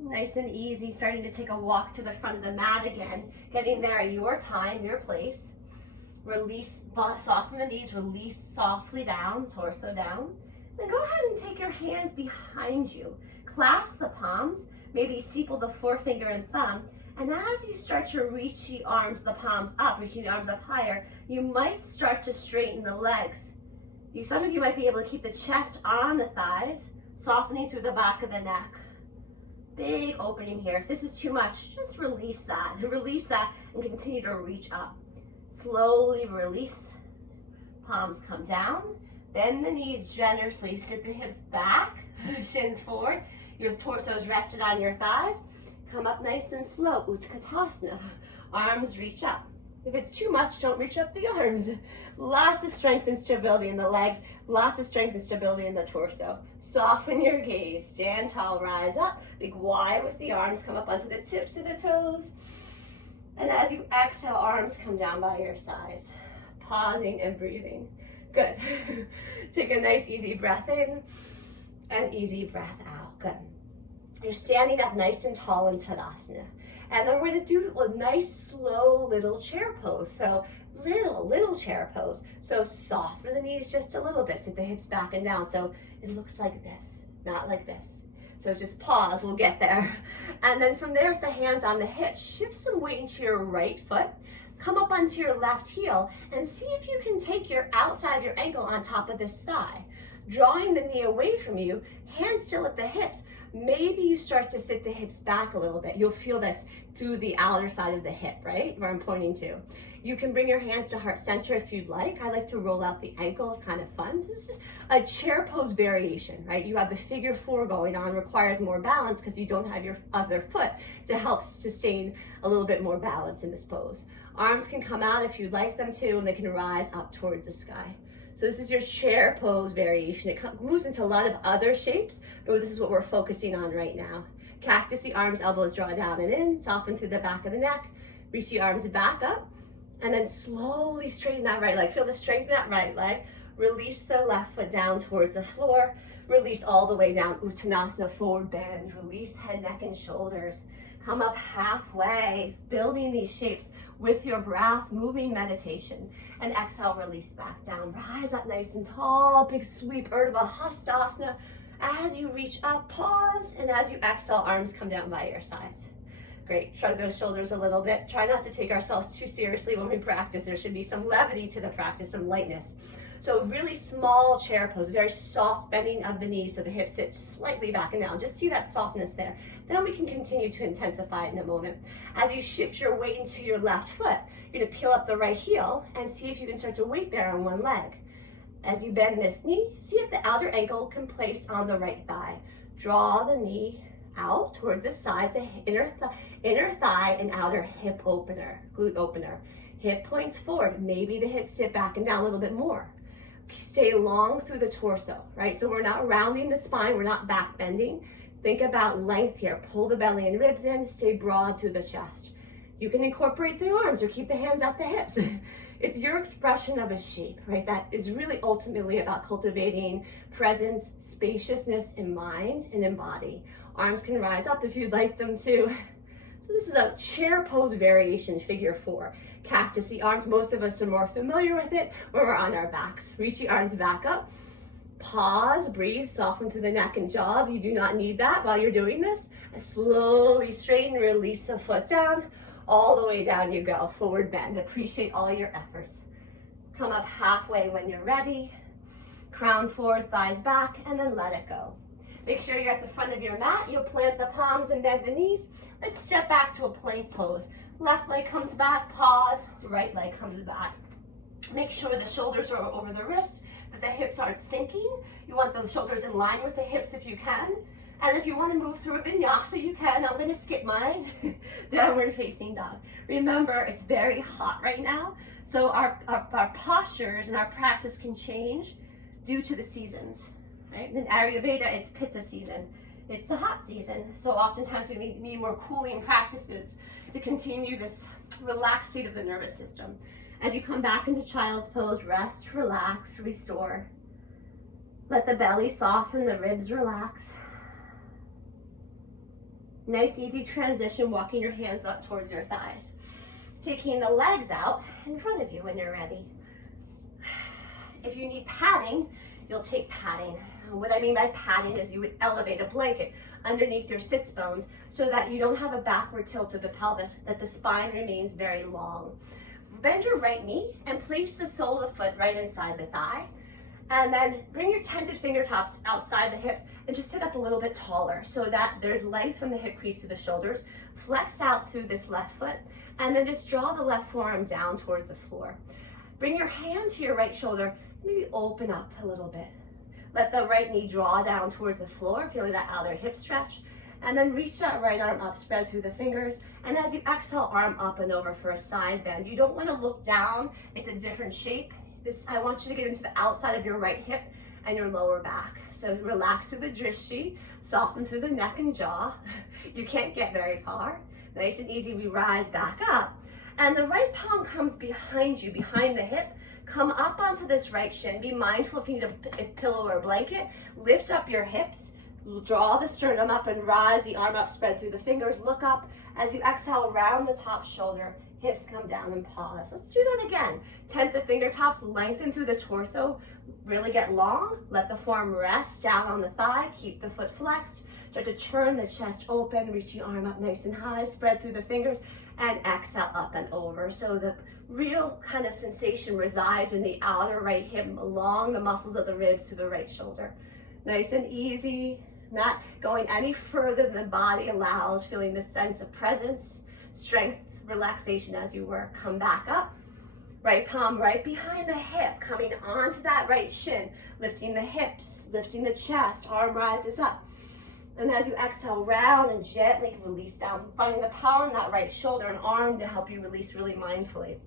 Nice and easy. Starting to take a walk to the front of the mat again. Getting there at your time, your place. Release, soften the knees. Release softly down, torso down. Then go ahead and take your hands behind you. Clasp the palms. Maybe sepal the forefinger and thumb. And as you start to reach the arms, the palms up, reaching the arms up higher, you might start to straighten the legs. Some of you might be able to keep the chest on the thighs, softening through the back of the neck. Big opening here. If this is too much, just release that. Release that and continue to reach up. Slowly release. Palms come down. Bend the knees generously. Sit the hips back, shins forward. Your torso is rested on your thighs. Come up nice and slow, Utkatasana. Arms reach up. If it's too much, don't reach up the arms. Lots of strength and stability in the legs, lots of strength and stability in the torso. Soften your gaze, stand tall, rise up, big Y with the arms, come up onto the tips of the toes. And as you exhale, arms come down by your sides. Pausing and breathing. Good. Take a nice easy breath in and easy breath out. Good. You're standing up nice and tall in Tadasana. And then we're going to do a nice, slow little chair pose. So little chair pose. So soften the knees just a little bit. Sit the hips back and down. So it looks like this, not like this. So just pause, we'll get there. And then from there, with the hands on the hips, shift some weight into your right foot. Come up onto your left heel and see if you can take your outside of your ankle on top of this thigh. Drawing the knee away from you, hands still at the hips. Maybe you start to sit the hips back a little bit. You'll feel this through the outer side of the hip, right? Where I'm pointing to. You can bring your hands to heart center if you'd like. I like to roll out the ankles, kind of fun. This is a chair pose variation, right? You have the figure 4 going on, requires more balance because you don't have your other foot to help sustain a little bit more balance in this pose. Arms can come out if you'd like them to, and they can rise up towards the sky. So this is your chair pose variation. It moves into a lot of other shapes, but this is what we're focusing on right now. Cactus the arms, elbows draw down and in, soften through the back of the neck, reach the arms back up, and then slowly straighten that right leg. Feel the strength in that right leg. Release the left foot down towards the floor. Release all the way down, Uttanasana, forward bend. Release head, neck, and shoulders. Come up halfway, building these shapes with your breath, moving meditation. And exhale, release back down. Rise up nice and tall, big sweep, Urdhva Hastasana. As you reach up, pause, and as you exhale, arms come down by your sides. Great, shrug those shoulders a little bit. Try not to take ourselves too seriously when we practice. There should be some levity to the practice, some lightness. So really small chair pose, very soft bending of the knees so the hips sit slightly back and down. Just see that softness there. Then we can continue to intensify it in a moment. As you shift your weight into your left foot, you're gonna peel up the right heel and see if you can start to weight bear on one leg. As you bend this knee, see if the outer ankle can place on the right thigh. Draw the knee out towards the sides, inner thigh and outer hip opener, glute opener. Hip points forward, maybe the hips sit back and down a little bit more. Stay long through the torso, right? So we're not rounding the spine, we're not back bending. Think about length here. Pull the belly and ribs in, stay broad through the chest. You can incorporate the arms or keep the hands at the hips. It's your expression of a shape, right? That is really ultimately about cultivating presence, spaciousness in mind and in body. Arms can rise up if you'd like them to. So this is a chair pose variation, figure 4. Cactusy arms, most of us are more familiar with it when we're on our backs. Reach the arms back up. Pause, breathe, soften through the neck and jaw. You do not need that while you're doing this. And slowly straighten, release the foot down. All the way down you go, forward bend. Appreciate all your efforts. Come up halfway when you're ready. Crown forward, thighs back, and then let it go. Make sure you're at the front of your mat. You'll plant the palms and bend the knees. Let's step back to a plank pose. Left leg comes back, pause, right leg comes back. Make sure the shoulders are over the wrists, that the hips aren't sinking. You want the shoulders in line with the hips if you can. And if you want to move through a vinyasa, you can. I'm going to skip mine. Downward facing dog. Remember, it's very hot right now. So our postures and our practice can change due to the seasons. Right? In Ayurveda, it's Pitta season. It's the hot season. So oftentimes we need more cooling practices to continue this relaxed state of the nervous system. As you come back into child's pose, rest, relax, restore. Let the belly soften, the ribs relax. Nice, easy transition, walking your hands up towards your thighs. Taking the legs out in front of you when you're ready. If you need padding, you'll take padding. What I mean by padding is you would elevate a blanket underneath your sits bones so that you don't have a backward tilt of the pelvis, that the spine remains very long. Bend your right knee and place the sole of the foot right inside the thigh. And then bring your tented fingertips outside the hips and just sit up a little bit taller so that there's length from the hip crease to the shoulders. Flex out through this left foot and then just draw the left forearm down towards the floor. Bring your hand to your right shoulder, maybe open up a little bit. Let the right knee draw down towards the floor, feeling that outer hip stretch. And then reach that right arm up, spread through the fingers. And as you exhale, arm up and over for a side bend. You don't want to look down, it's a different shape. I want you to get into the outside of your right hip and your lower back. So relax through the drishti, soften through the neck and jaw. You can't get very far. Nice and easy, we rise back up. And the right palm comes behind you, behind the hip. Come up onto this right shin. Be mindful if you need a pillow or a blanket. Lift up your hips. Draw the sternum up and rise the arm up, spread through the fingers. Look up as you exhale, round the top shoulder. Hips come down and pause. Let's do that again. Tent the fingertips, lengthen through the torso. Really get long. Let the forearm rest down on the thigh. Keep the foot flexed. Start to turn the chest open. Reach the arm up nice and high. Spread through the fingers. And exhale up and over. So the real kind of sensation resides in the outer right hip, along the muscles of the ribs to the right shoulder. Nice and easy, not going any further than the body allows, feeling the sense of presence, strength, relaxation as you work. Come back up, right palm right behind the hip, coming onto that right shin, lifting the hips, lifting the chest, arm rises up. And as you exhale, round and gently release down, finding the power in that right shoulder and arm to help you release really mindfully.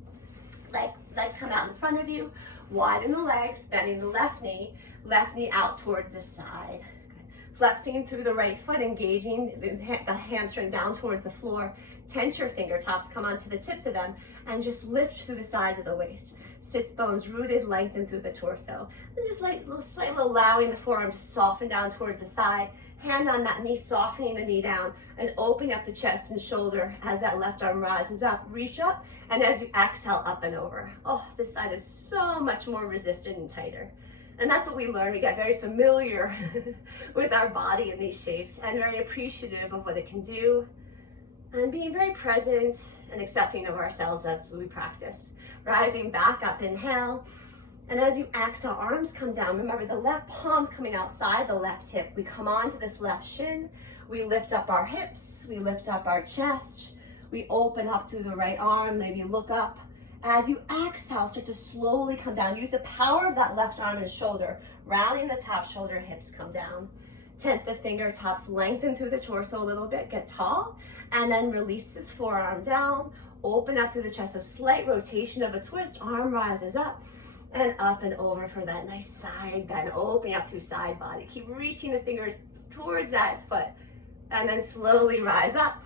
Legs come out in front of you, widen the legs, bending the left knee out towards the side. Flexing through the right foot, engaging the hamstring down towards the floor. Tense your fingertips, come onto the tips of them, and just lift through the sides of the waist. Sits bones rooted, lengthened through the torso. And just like slightly allowing the forearm to soften down towards the thigh. Hand on that knee, softening the knee down and opening up the chest and shoulder as that left arm rises up. Reach up, and as you exhale, up and over. Oh, this side is so much more resistant and tighter. And that's what we learn. We get very familiar with our body in these shapes and very appreciative of what it can do. And being very present and accepting of ourselves as we practice. Rising back up, inhale. And as you exhale, arms come down. Remember, the left palm's coming outside the left hip. We come onto this left shin. We lift up our hips. We lift up our chest. We open up through the right arm. Maybe look up. As you exhale, start to slowly come down. Use the power of that left arm and shoulder. Rallying the top shoulder, hips come down. Tent the fingertips, lengthen through the torso a little bit. Get tall. And then release this forearm down. Open up through the chest. So slight rotation of a twist. Arm rises up. And up and over for that nice side bend. Opening up through side body. Keep reaching the fingers towards that foot. And then slowly rise up.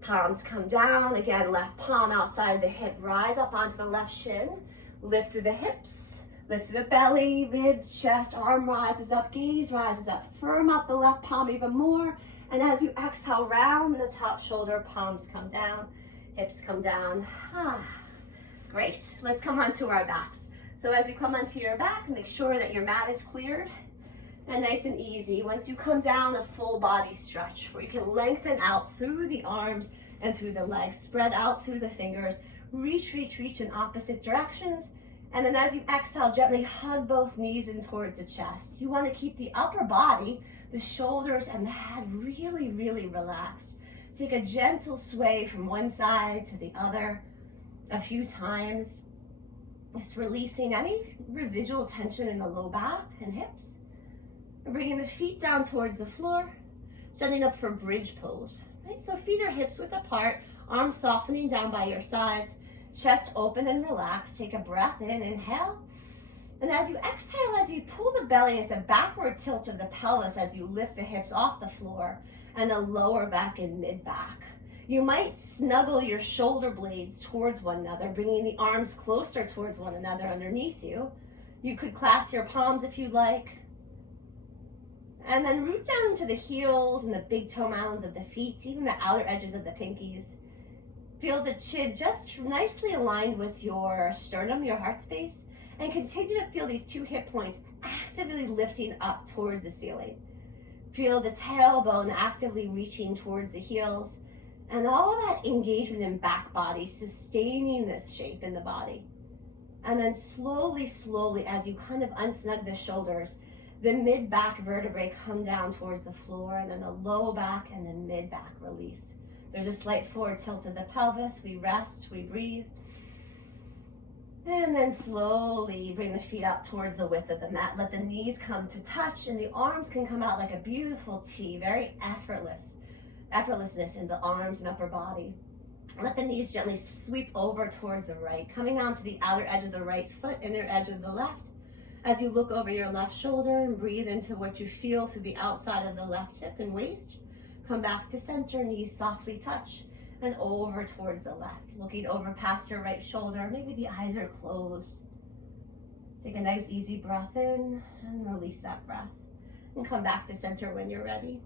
Palms come down. Again, left palm outside the hip. Rise up onto the left shin. Lift through the hips. Lift through the belly, ribs, chest. Arm rises up. Gaze rises up. Firm up the left palm even more. And as you exhale, round the top shoulder. Palms come down. Hips come down. Great. Let's come onto our backs. So as you come onto your back, make sure that your mat is cleared and nice and easy. Once you come down, a full body stretch where you can lengthen out through the arms and through the legs. Spread out through the fingers. Reach, reach, reach in opposite directions. And then as you exhale, gently hug both knees in towards the chest. You want to keep the upper body, the shoulders and the head really, really relaxed. Take a gentle sway from one side to the other a few times. Just releasing any residual tension in the low back and hips. And bringing the feet down towards the floor, setting up for bridge pose. Right? So feet are hips width apart, arms softening down by your sides, chest open and relaxed. Take a breath in, inhale. And as you exhale, as you pull the belly, it's a backward tilt of the pelvis as you lift the hips off the floor and the lower back and mid back. You might snuggle your shoulder blades towards one another, bringing the arms closer towards one another underneath you. You could clasp your palms if you'd like. And then root down into the heels and the big toe mounds of the feet, even the outer edges of the pinkies. Feel the chin just nicely aligned with your sternum, your heart space, and continue to feel these two hip points actively lifting up towards the ceiling. Feel the tailbone actively reaching towards the heels. And all that engagement in back body, sustaining this shape in the body. And then slowly, slowly, as you kind of unsnug the shoulders, the mid-back vertebrae come down towards the floor, and then the low back and then mid-back release. There's a slight forward tilt of the pelvis. We rest, we breathe. And then slowly bring the feet up towards the width of the mat. Let the knees come to touch, and the arms can come out like a beautiful T, very effortlessness in the arms and upper body. Let the knees gently sweep over towards the right, coming onto the outer edge of the right foot, inner edge of the left. As you look over your left shoulder and breathe into what you feel through the outside of the left hip and waist. Come back to center, knees softly touch, and over towards the left. Looking over past your right shoulder, maybe the eyes are closed. Take a nice easy breath in and release that breath. And come back to center when you're ready.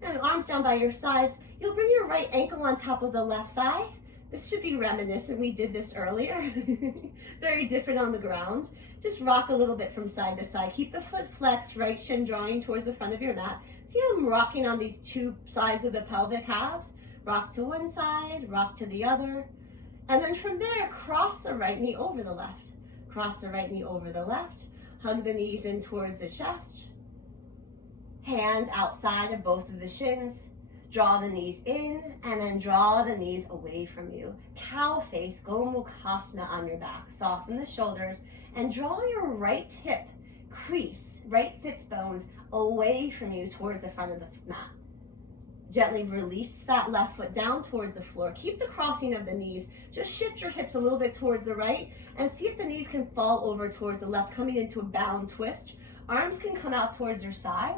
And arms down by your sides. You'll bring your right ankle on top of the left thigh. This should be reminiscent. We did this earlier. Very different on the ground. Just rock a little bit from side to side. Keep the foot flexed, right shin drawing towards the front of your mat. See how I'm rocking on these two sides of the pelvic halves? Rock to one side, rock to the other. And then from there, cross the right knee over the left. Cross the right knee over the left. Hug the knees in towards the chest. Hands outside of both of the shins. Draw the knees in and then draw the knees away from you. Cow face, Gomukhasana on your back. Soften the shoulders and draw your right hip crease, right sits bones away from you towards the front of the mat. Gently release that left foot down towards the floor. Keep the crossing of the knees. Just shift your hips a little bit towards the right and see if the knees can fall over towards the left, coming into a bound twist. Arms can come out towards your side.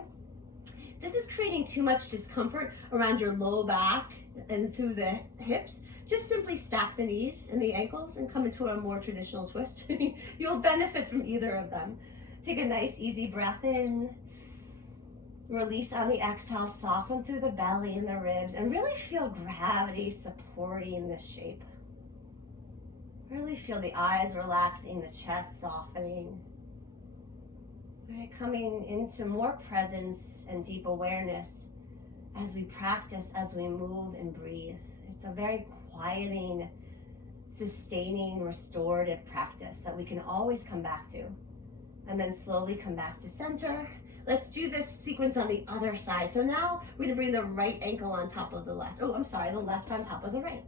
This is creating too much discomfort around your low back and through the hips. just simply stack the knees and the ankles and come into a more traditional twist. You'll benefit from either of them. Take a nice easy breath in. Release on the exhale, soften through the belly and the ribs, and really feel gravity supporting this shape. Really feel the eyes relaxing, the chest softening. Right, coming into more presence and deep awareness as we practice, as we move and breathe. It's a very quieting, sustaining, restorative practice that we can always come back to. And then slowly come back to center. Let's do this sequence on the other side. So now we're gonna bring the right ankle on top of the left. Oh, I'm sorry, the left on top of the right.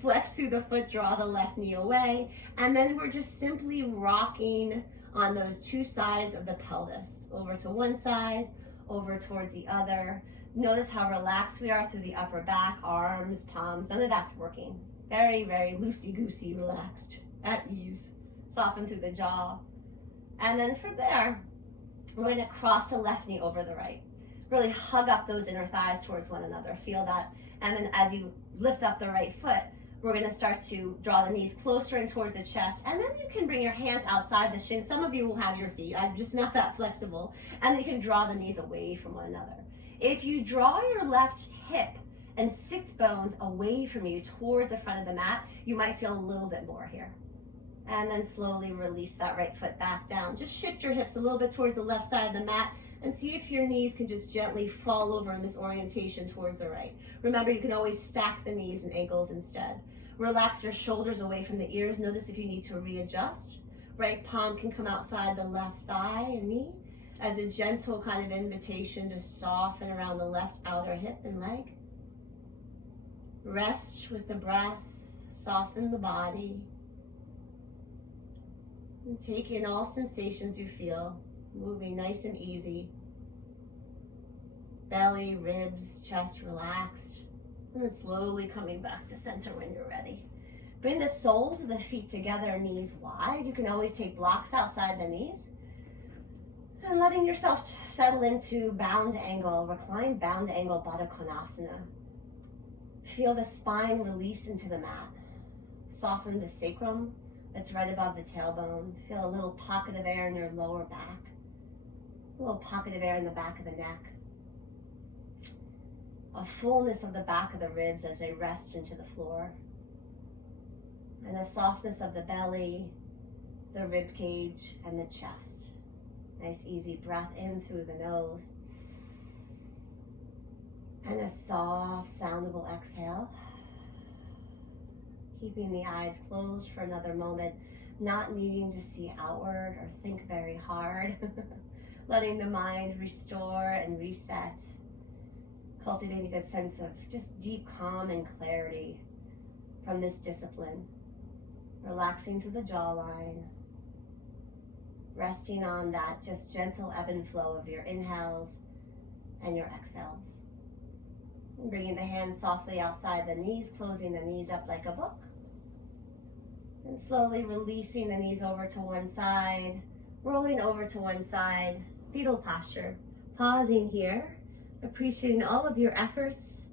Flex through the foot, draw the left knee away. And then we're just simply rocking on those two sides of the pelvis. Over to one side, over towards the other. Notice how relaxed we are through the upper back, arms, palms. None of that's working. Very, very loosey-goosey, relaxed, at ease. Soften through the jaw. And then from there, we're going to cross the left knee over the right. Really hug up those inner thighs towards one another. Feel that. And then as you lift up the right foot, we're going to start to draw the knees closer and towards the chest. And then you can bring your hands outside the shin. Some of you will have your feet. I'm just not that flexible. And then you can draw the knees away from one another. If you draw your left hip and sits bones away from you towards the front of the mat, you might feel a little bit more here. And then slowly release that right foot back down. Just shift your hips a little bit towards the left side of the mat and see if your knees can just gently fall over in this orientation towards the right. Remember, you can always stack the knees and ankles instead. Relax your shoulders away from the ears. Notice if you need to readjust. Right palm can come outside the left thigh and knee as a gentle kind of invitation to soften around the left outer hip and leg. Rest with the breath, soften the body. And take in all sensations you feel, moving nice and easy. Belly, ribs, chest relaxed. And then slowly coming back to center when you're ready. Bring the soles of the feet together, knees wide. You can always take blocks outside the knees. And letting yourself settle into bound angle, reclined bound angle Baddha Konasana. Feel the spine release into the mat. Soften the sacrum that's right above the tailbone. Feel a little pocket of air in your lower back. A little pocket of air in the back of the neck. A fullness of the back of the ribs as they rest into the floor. And a softness of the belly, the rib cage, and the chest. Nice easy breath in through the nose. And a soft, soundable exhale. Keeping the eyes closed for another moment, not needing to see outward or think very hard. Letting the mind restore and reset. Cultivating a sense of just deep calm and clarity from this discipline. Relaxing through the jawline. Resting on that just gentle ebb and flow of your inhales and your exhales. And bringing the hands softly outside the knees, closing the knees up like a book. And slowly releasing the knees over to one side, rolling over to one side, fetal posture. Pausing here, appreciating all of your efforts.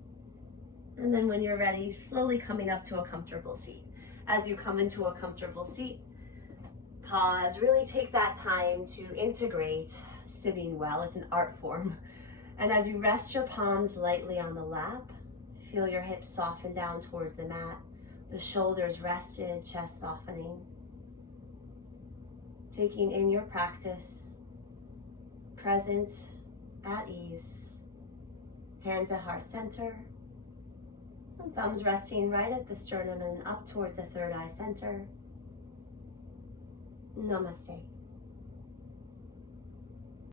And then when you're ready, slowly coming up to a comfortable seat. As you come into a comfortable seat, pause, really take that time to integrate sitting well. It's an art form. And as you rest your palms lightly on the lap, feel your hips soften down towards the mat, the shoulders rested, chest softening. Taking in your practice, present, at ease, hands at heart center, and thumbs resting right at the sternum and up towards the third eye center. Namaste.